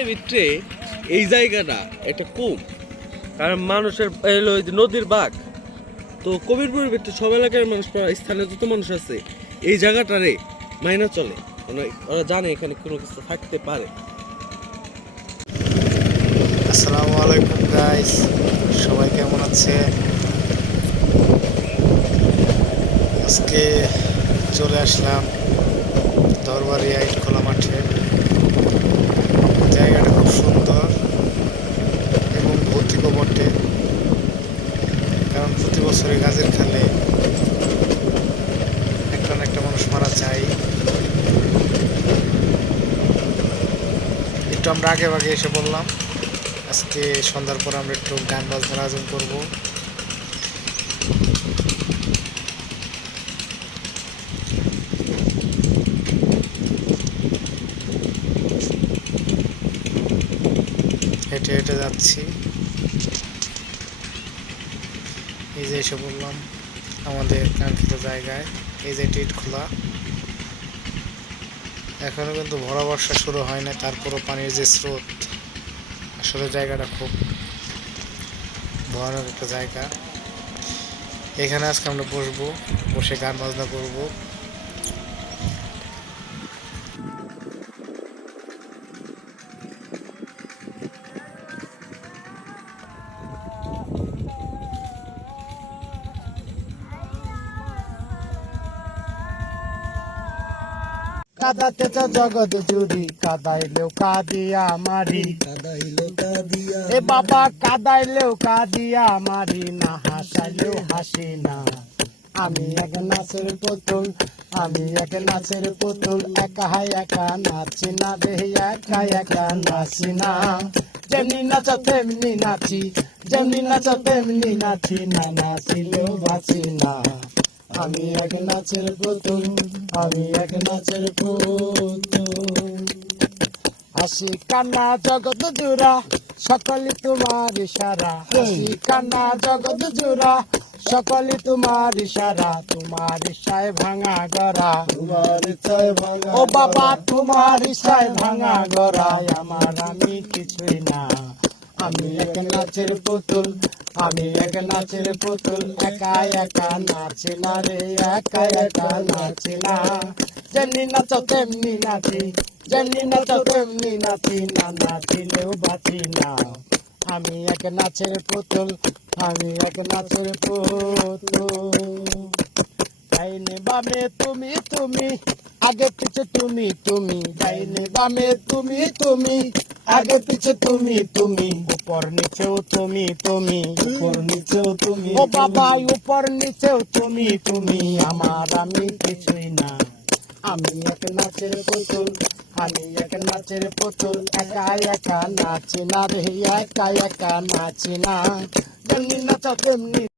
পাহাড়ের ভিতরে এই জায়গাটা একটা কম কারণ মানুষের নদীর বাঘ। তো কবিরপুরের ভিতরে সব এলাকার মানুষ স্থানীয় যত মানুষ আছে, এই জায়গাটারে মাইনা চলে। ওরা- ওরা জানে এখানে কোনো কিছু থাকতে পারে। আসসালামু আলাইকুম গাইস সবাই কেমন আছে আজকে চলে আসলাম দরবারি আইট খোলা মাঠে। বছরে গাছের খালে একটা না একটা মানুষ মারা যায়। একটু আমরা আগে ভাগে এসে বললাম, আজকে সন্ধ্যার পর আমরা একটু গান বাজনার আয়োজন করব। হেঁটে হেঁটে যাচ্ছি। এই যে এসে বললাম, আমাদের কাঙ্ক্ষিত জায়গায় এই যে টিট খোলা। এখনও কিন্তু ভরা বর্ষা শুরু হয় না তারপরও পানির যে স্রোত, আসলে জায়গাটা খুব ভয়ানক একটা জায়গা। এখানে আজকে আমরা বসবো, বসে গান বাজনা করব। কাদাতে তো জগৎ জুড়ি কাদাইলেও কাদিয়া মারি। এ বাবা কাদাইলেও কাদিয়া মারি না হাসাইলেও হাসি না। আমি এক নাচের পুতুল আমি এক নাচের পুতুল একা একা নাচি না দেহি একা একা নাচি না। যেমনি নাচ তেমনি নাচি যেমনি নাচ তেমনি নাচি না নাচিলেও বাঁচি না। আমি এক নাচের পুতুল আমি এক নাচের পুতুল। হাসি কান্না জগৎ জুড়া সকলে তোমার ইশারা। হাসি কান্না জগৎ জুড়া সকলে তোমার ইশারা। তোমার ইশায় ভাঙা গড়া। তোমার ইচ্ছায় ভাঙা ও বাবা তোমার ইশায় ভাঙা গড়ায় আমার আমি কিছুই না। আমি এক নাচের পুতুল আমি এক নাচের পুতুল, একা একা নাচি না রে, একা একা নাচি না। যেমনি নাচো তেমনি নাচি, যেমনি নাচো তেমনি নাচি, না নাচিলেও বাঁচি না। আমি এক নাচের পুতুল, আমি এক নাচের পুতুল। ডাইনে বামে তুমি তুমি আগে পিছে তুমি তুমি। ডাইনে বামে তুমি তুমি আগে পিছে তুমি তুমি। উপর নিচেও তুমি তুমি। উপর নিচেও তুমি ও বাবা উপর নিচেও তুমি তুমি। আমার আমি কিছুই না। আমি এক নাচের পুতুল আমি এক নাচের পুতুল। একা একা নাচি না রে একা একা নাচি না। যেমনি নাচাও তেমনি